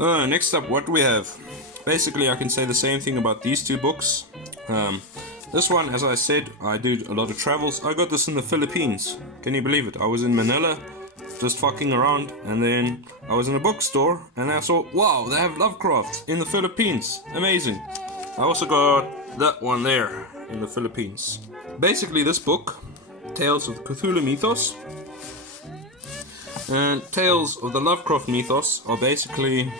Next up, what do we have? Basically, I can say the same thing about these two books. This one, as I said, I did a lot of travels. I got this in the Philippines. Can you believe it? I was in Manila, just fucking around, and then I was in a bookstore, and I saw, wow, they have Lovecraft in the Philippines. Amazing. I also got that one there in the Philippines. Basically, this book, Tales of the Cthulhu Mythos, and Tales of the Lovecraft Mythos are basically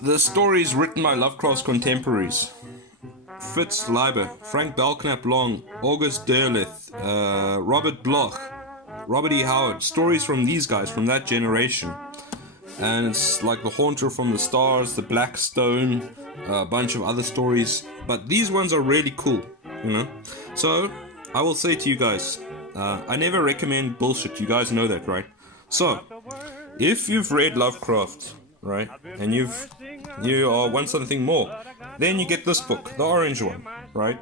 the stories written by Lovecraft's contemporaries. Fitz Leiber, Frank Belknap Long, August Derleth, Robert Bloch, Robert E. Howard. Stories from these guys, from that generation. And it's like The Haunter from the Stars, The Black Stone, a bunch of other stories. But these ones are really cool, you know. So, I will say to you guys, I never recommend bullshit, you guys know that, right? So, if you've read Lovecraft, right, and you want something more, then you get this book, the orange one, right?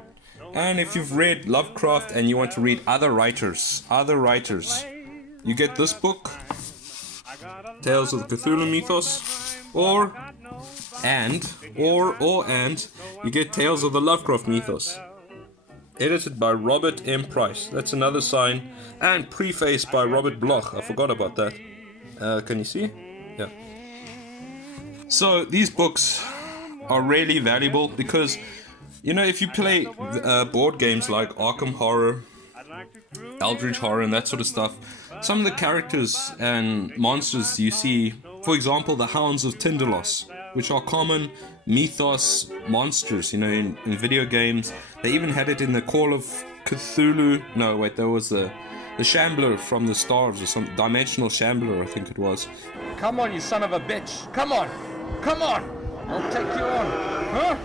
And if you've read Lovecraft and you want to read other writers, you get this book, Tales of the Cthulhu Mythos, and you get Tales of the Lovecraft Mythos, edited by Robert M. Price. That's another sign, and prefaced by Robert Bloch. I forgot about that. Can you see? Yeah. So these books are really valuable because, you know, if you play board games like Arkham Horror, Eldritch Horror and that sort of stuff, some of the characters and monsters you see, for example, the Hounds of Tindalos, which are common Mythos monsters, you know, in video games. They even had it in the Call of Cthulhu. No, wait, there was the Shambler from the Stars, or some Dimensional Shambler, I think it was. Come on, you son of a bitch! Come on! Come on! I'll take you on! Huh?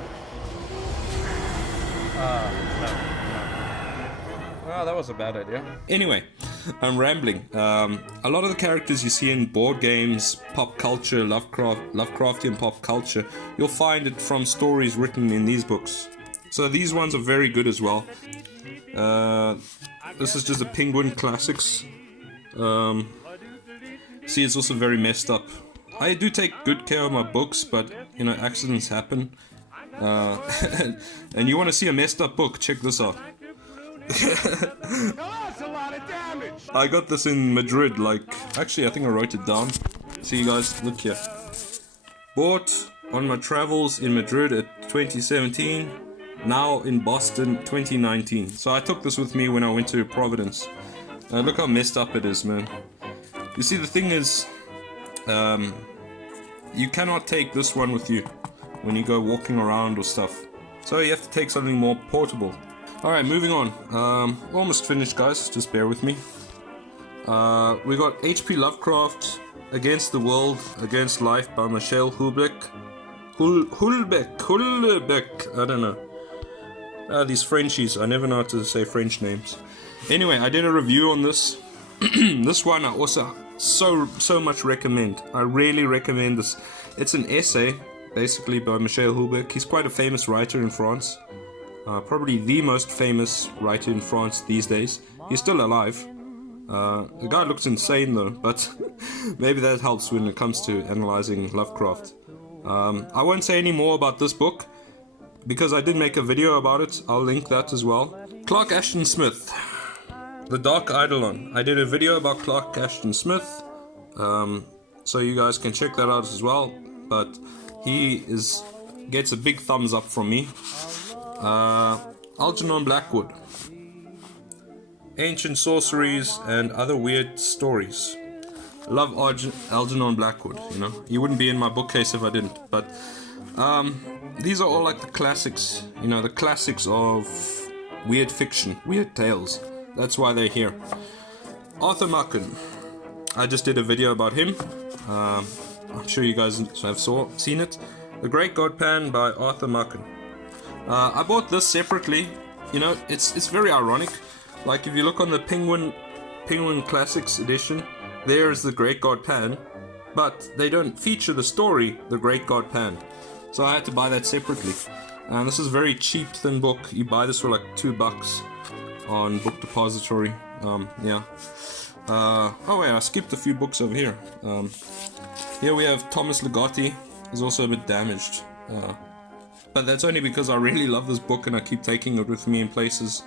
No. Well, that was a bad idea. Anyway, I'm rambling. A lot of the characters you see in board games, pop culture, Lovecraftian pop culture, you'll find it from stories written in these books. So these ones are very good as well. This is just a Penguin Classics. See, it's also very messed up. I do take good care of my books, but, you know, accidents happen. And you want to see a messed up book, check this out. I got this in Madrid, actually I think I wrote it down. See you guys, look here. Bought on my travels in Madrid at 2017, now in Boston 2019. So I took this with me when I went to Providence. Look how messed up it is, man. You see, the thing is, you cannot take this one with you when you go walking around or stuff. So you have to take something more portable. Alright, moving on. Almost finished, guys. Just bear with me. We got H.P. Lovecraft, Against the World, Against Life by Michel Houellebecq. Houellebecq. I don't know. These Frenchies. I never know how to say French names. Anyway, I did a review on this. This one I also so much recommend. I really recommend this. It's an essay, basically, by Michel Houellebecq. He's quite a famous writer in France. Probably the most famous writer in France these days. He's still alive. The guy looks insane though, but maybe that helps when it comes to analyzing Lovecraft. I won't say any more about this book, because I did make a video about it. I'll link that as well. Clark Ashton Smith, The Dark Eidolon. I did a video about Clark Ashton Smith, so you guys can check that out as well. But he gets a big thumbs up from me. Algernon Blackwood, Ancient Sorceries and Other Weird Stories. Love Algernon Blackwood, you know. He wouldn't be in my bookcase if I didn't. But these are all like the classics, you know, the classics of weird fiction, weird tales. That's why they're here. Arthur Machen. I just did a video about him. I'm sure you guys have seen it. The Great God Pan by Arthur Machen. I bought this separately. You know, it's very ironic. Like, if you look on the Penguin Classics edition, there is the Great God Pan, but they don't feature the story, the Great God Pan. So I had to buy that separately. And this is a very cheap, thin book. You buy this for like $2 on Book Depository. Yeah. Oh wait, I skipped a few books over here. Here we have Thomas Ligotti. He's also a bit damaged. But that's only because I really love this book and I keep taking it with me in places.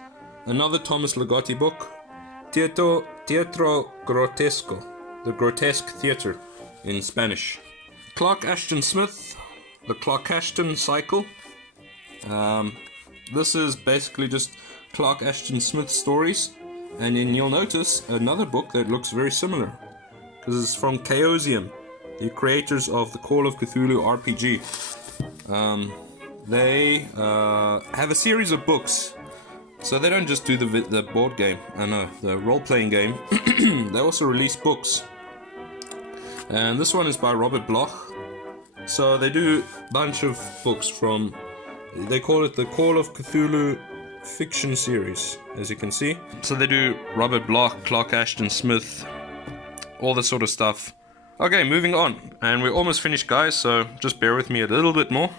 Another Thomas Ligotti book, Teatro Grotesco, the Grotesque Theatre in Spanish. Clark Ashton Smith, the Clark Ashton Cycle. This is basically just Clark Ashton Smith stories. And then you'll notice another book that looks very similar, because it's from Chaosium, the creators of the Call of Cthulhu RPG. They have a series of books, so they don't just do the board game, the role-playing game. They also release books, and this one is by Robert Bloch. So they do a bunch of books from, they call it the Call of Cthulhu fiction series, as you can see. So they do Robert Bloch, Clark Ashton Smith, all this sort of stuff. Okay, moving on, and we're almost finished, guys, so just bear with me a little bit more.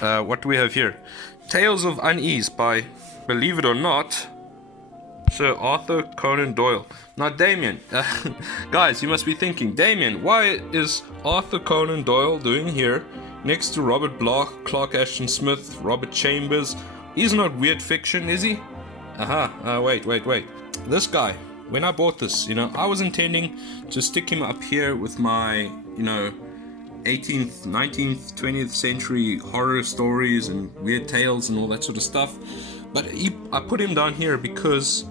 What do we have here? Tales of Unease by, believe it or not, Sir Arthur Conan Doyle. Now, Damien, guys, you must be thinking, Damien, why is Arthur Conan Doyle doing here next to Robert Bloch, Clark Ashton Smith, Robert Chambers? He's not weird fiction, is he? Wait. This guy, when I bought this, I was intending to stick him up here with my, 18th, 19th, 20th century horror stories and weird tales and all that sort of stuff. But I put him down here because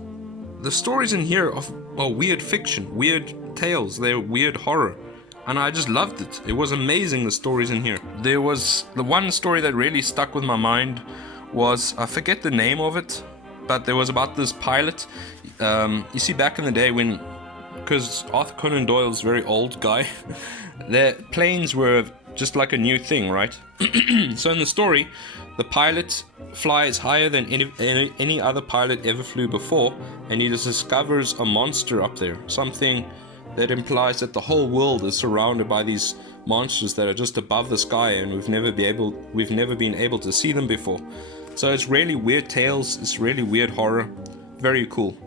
the stories in here are weird fiction, weird tales, they're weird horror. And I just loved it. It was amazing, the stories in here. There was the one story that really stuck with my mind was, I forget the name of it, but there was about this pilot. You see, back in the day when, because Arthur Conan Doyle's a very old guy, their planes were just like a new thing, right? So in the story, the pilot flies higher than any other pilot ever flew before, and he just discovers a monster up there, something that implies that the whole world is surrounded by these monsters that are just above the sky, and we've never been able to see them before. So it's really weird tales, it's really weird horror, very cool.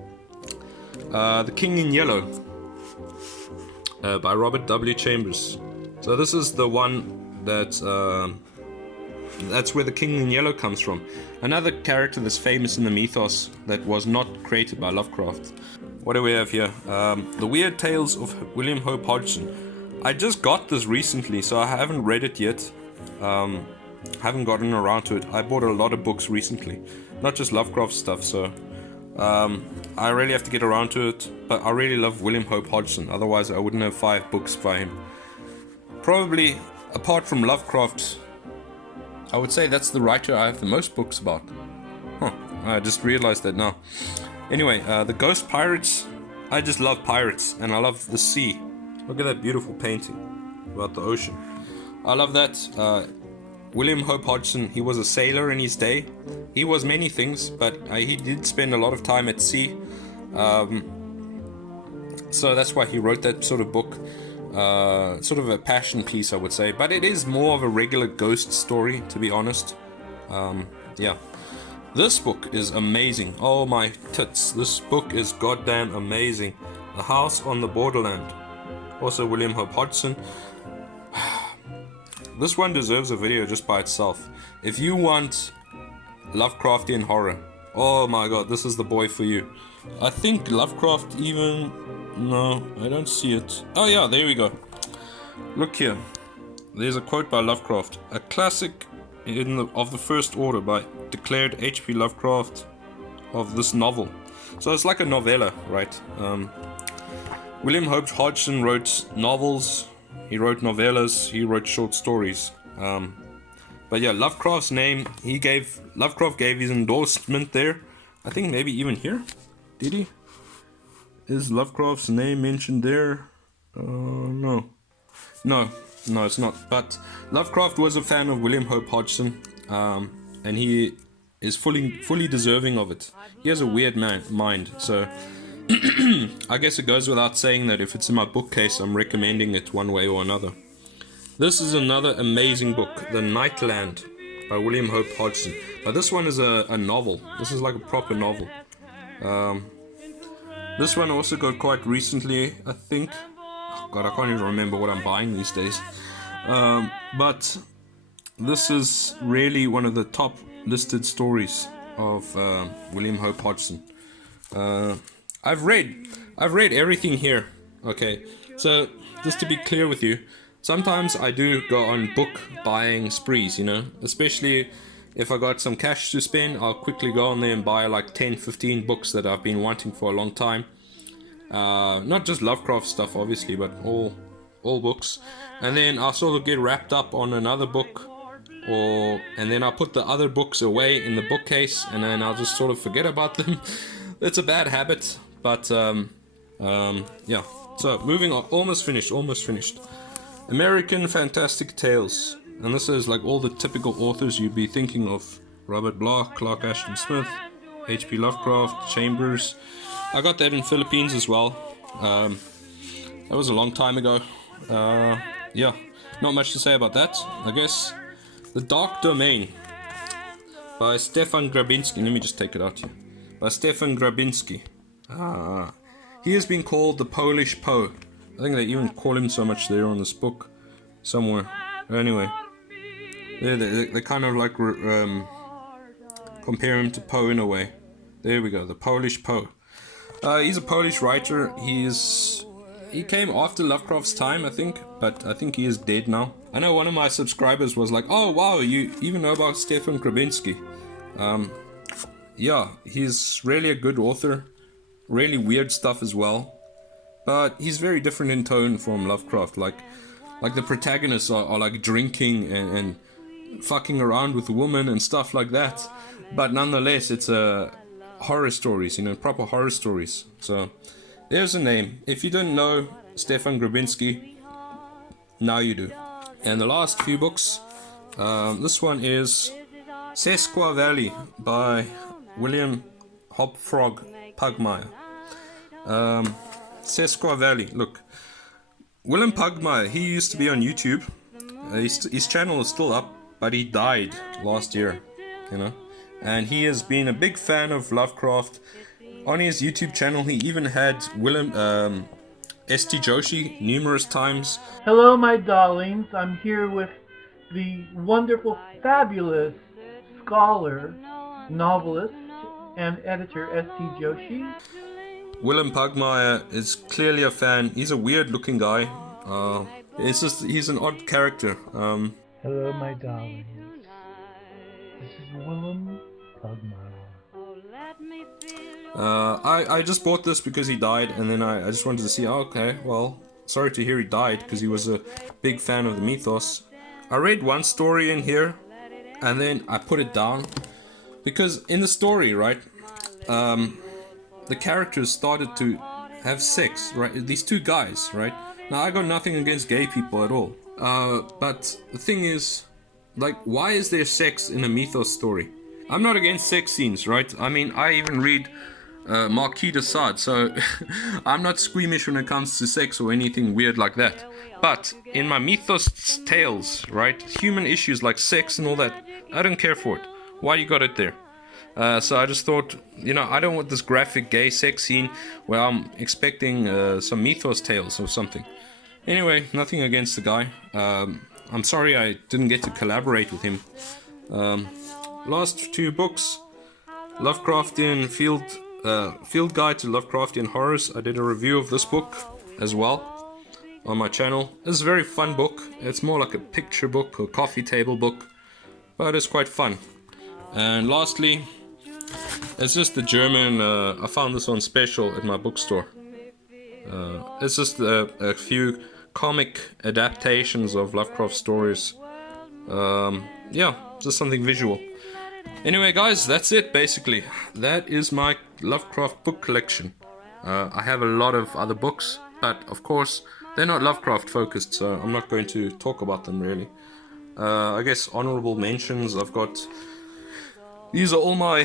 The King in Yellow by Robert W. Chambers. So this is the one that's where the King in Yellow comes from. Another character that's famous in the Mythos that was not created by Lovecraft. What do we have here? The Weird Tales of William Hope Hodgson. I just got this recently, so I haven't read it yet. Haven't gotten around to it. I bought a lot of books recently, not just Lovecraft stuff, so I really have to get around to it. But I really love William Hope Hodgson, otherwise I wouldn't have 5 books by him. Probably, apart from Lovecraft, I would say that's the writer I have the most books about. I just realized that now. Anyway, the Ghost Pirates. I just love pirates, and I love the sea. Look at that beautiful painting about the ocean. I love that. William Hope Hodgson, he was a sailor in his day. He was many things, but he did spend a lot of time at sea. So that's why he wrote that sort of book. Sort of a passion piece, I would say. But it is more of a regular ghost story, to be honest. Yeah. This book is amazing. Oh my tits. This book is goddamn amazing. The House on the Borderland. Also William Hope Hodgson. This one deserves a video just by itself. If you want Lovecraftian horror, oh my god, this is the boy for you. I think Lovecraft even... No, I don't see it. Oh yeah, there we go. Look here. There's a quote by Lovecraft. A classic of the first order by declared H.P. Lovecraft of this novel. So it's like a novella, right? William Hope Hodgson wrote novels. He wrote novellas, he wrote short stories. But yeah, Lovecraft's name, Lovecraft gave his endorsement there. I think maybe even here. Did he? Is Lovecraft's name mentioned there? No, it's not. But Lovecraft was a fan of William Hope Hodgson, and he is fully deserving of it. He has a weird mind, so... I guess it goes without saying that if it's in my bookcase, I'm recommending it one way or another. This is another amazing book, The Nightland by William Hope Hodgson. Now this one is a novel. This is like a proper novel. This one also got quite recently, I think. Oh God, I can't even remember what I'm buying these days. But this is really one of the top listed stories of William Hope Hodgson. I've read everything here. Okay, so just to be clear with you, sometimes I do go on book buying sprees, you know, especially if I got some cash to spend. I'll quickly go on there and buy like 10-15 books that I've been wanting for a long time. Not just Lovecraft stuff, obviously, but all books. And then I'll sort of get wrapped up on another book, and then I'll put the other books away in the bookcase, and then I'll just sort of forget about them. It's a bad habit, but yeah. So moving on, almost finished. American Fantastic Tales, and this is like all the typical authors you'd be thinking of: Robert Bloch, Clark Ashton Smith, H.P. Lovecraft, Chambers. I got that in Philippines as well. That was a long time ago. Yeah, not much to say about that. I guess The Dark Domain by Stefan Grabinski. Let me just take it out here. By Stefan Grabinski. He has been called the Polish Poe. I think they even call him so much there on this book somewhere. Anyway, they kind of like compare him to Poe in a way. There we go, the Polish Poe. He's a Polish writer. He came after Lovecraft's time, I think, but I think he is dead now. I know one of my subscribers was like, "Oh wow, you even know about Stefan Grabinski?" Yeah, he's really a good author. Really weird stuff as well, but he's very different in tone from Lovecraft. Like the protagonists are like drinking and fucking around with women and stuff like that, but nonetheless it's horror stories, you know, proper horror stories. So there's a name. If you don't know Stefan Grabinski, now you do. And the last few books, this one is Sesqua Valley by William Hopfrog Pugmire. Sesqua Valley. Look, Willem Pugmire, he used to be on YouTube. His channel is still up, but he died last year, you know. And he has been a big fan of Lovecraft. On his YouTube channel, he even had Willem St. Joshi numerous times. Hello, my darlings. I'm here with the wonderful, fabulous scholar, novelist, and editor St. Joshi. Willem Pugmire is clearly a fan. He's a weird-looking guy. He's an odd character. Hello, my darlings. This is Willem Pugmire. I just bought this because he died, and then I just wanted to see. Oh, okay, well, sorry to hear he died, because he was a big fan of the Mythos. I read one story in here, and then I put it down because in the story, right, the characters started to have sex, right? These two guys, right? Now, I got nothing against gay people at all. But the thing is, like, why is there sex in a Mythos story? I'm not against sex scenes, right? I mean, I even read Marquis de Sade, so I'm not squeamish when it comes to sex or anything weird like that. But in my Mythos tales, right, human issues like sex and all that, I don't care for it. Why you got it there? So I just thought, you know, I don't want this graphic gay sex scene where I'm expecting some Mythos tales or something. Anyway, nothing against the guy. I'm sorry I didn't get to collaborate with him. Last two books, Lovecraftian Field Guide to Lovecraftian Horrors. I did a review of this book as well on my channel. It's a very fun book. It's more like a picture book or coffee table book, but it's quite fun. And lastly, it's just the German, I found this on special at my bookstore. It's just a few comic adaptations of Lovecraft stories. Yeah, just something visual. Anyway, guys, that's it basically. That is my Lovecraft book collection. I have a lot of other books, but of course, they're not Lovecraft focused, so I'm not going to talk about them really. I guess honorable mentions, I've got... These are all my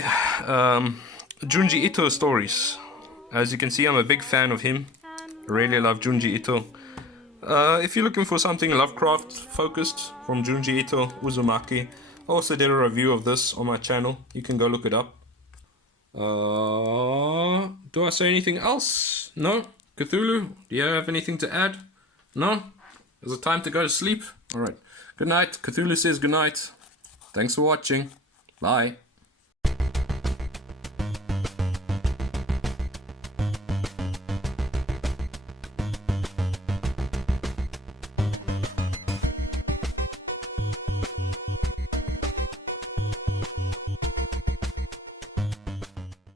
Junji Ito stories. As you can see, I'm a big fan of him. I really love Junji Ito. If you're looking for something Lovecraft focused from Junji Ito, Uzumaki, I also did a review of this on my channel. You can go look it up. Do I say anything else? No? Cthulhu, do you have anything to add? No? Is it time to go to sleep? Alright. Good night. Cthulhu says good night. Thanks for watching. Bye.